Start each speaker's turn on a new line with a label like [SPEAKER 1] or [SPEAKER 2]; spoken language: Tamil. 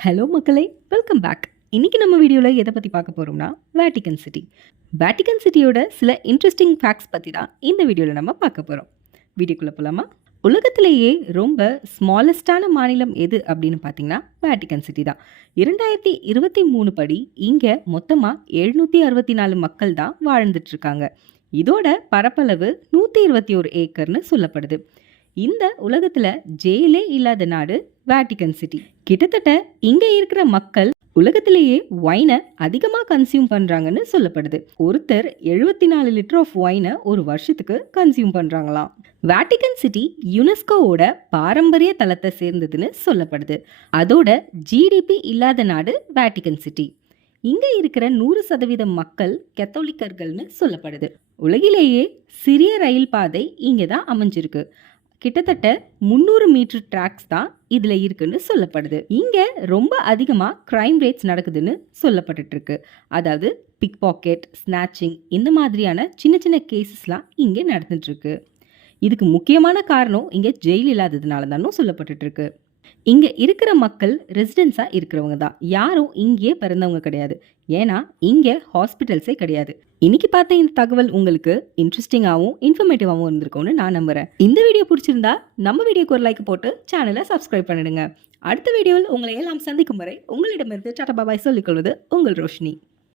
[SPEAKER 1] ஹலோ மக்களே. வெல்கம் பேக் இன்னைக்கு நம்ம வீடியோவில் எதை பற்றி பார்க்க போகிறோம்னா வேட்டிகன் சிட்டி வேட்டிகன் சிட்டியோட சில இன்ட்ரெஸ்டிங் ஃபேக்ட்ஸ் பற்றி தான் இந்த வீடியோவில் நம்ம பார்க்க போகிறோம் வீடியோக்குள்ளே போகலாமா உலகத்திலேயே ரொம்ப ஸ்மாலஸ்டான மாநிலம் எது அப்படின்னு பார்த்தீங்கன்னா வேட்டிகன் சிட்டி தான். இரண்டாயிரத்தி இருபத்தி மூணு படி இங்கே மொத்தமாக எழுநூற்றி அறுபத்தி நாலு மக்கள் தான் வாழ்ந்துட்டுருக்காங்க இதோட பரப்பளவு நூற்றி இருபத்தி ஒரு ஏக்கர்னு சொல்லப்படுது. இந்த உலகத்தில் ஜெயிலே இல்லாத நாடு வேட்டிகன் சிட்டி கிட்டத்தட்ட இங்க இருக்கிற மக்கள் உலகத்திலேயே ஒயினை அதிகமாக கன்சியூம் பண்றாங்கன்னு சொல்லப்படுது. ஒருத்தர் எழுபத்தி நாலு லிட்டர் ஆஃப் ஒயினை ஒரு வருஷத்துக்கு கன்சியூம் பண்றாங்களாம். வேட்டிகன் சிட்டி யுனெஸ்கோவோட பாரம்பரிய தளத்தை சேர்ந்ததுன்னு சொல்லப்படுது. அதோட ஜிடிபி இல்லாத நாடு வேட்டிகன் சிட்டி இங்கே இருக்கிற நூறு சதவீதம் மக்கள் கத்தோலிக்கர்கள்னு சொல்லப்படுது. உலகிலேயே சிறிய ரயில் பாதை இங்கே தான் அமைஞ்சிருக்கு. கிட்டத்தட்ட முந்நூறு மீட்டர் ட்ராக்ஸ் தான் இதில் இருக்குன்னு சொல்லப்படுது. இங்கே ரொம்ப அதிகமாக க்ரைம் ரேட்ஸ் நடக்குதுன்னு சொல்லப்பட்டுட்டு இருக்கு அதாவது பிக் பாக்கெட் ஸ்நாச்சிங் இந்த மாதிரியான சின்ன சின்ன கேசஸ்லாம் இங்கே நடந்துட்டு இருக்கு இதுக்கு முக்கியமான காரணம் இங்கே ஜெயில் இல்லாததுனால தானும் சொல்லப்பட்டுட்டு இருக்கு இங்கே இருக்கிற மக்கள் ரெசிடென்ஸாக இருக்கிறவங்க தான். யாரும் இங்கேயே பிறந்தவங்க கிடையாது. ஏன்னா இங்கே ஹாஸ்பிட்டல்ஸே கிடையாது. இன்னைக்கு பார்த்த இந்த தகவல் உங்களுக்கு இன்ட்ரெஸ்டிங்காகவும் இன்ஃபர்மேட்டிவாகவும் இருந்திருக்கும்னு நான் நம்புறேன். இந்த வீடியோ பிடிச்சிருந்தா நம்ம வீடியோக்கு ஒரு லைக் போட்டு சேனலை சப்ஸ்கிரைப் பண்ணிடுங்க. அடுத்த வீடியோவில் உங்களை எல்லாம் சந்திக்கும் வரை உங்களிடமிருந்து டாடா பாபாய் சொல்லிக்கொள்வது உங்கள் ரோஷினி.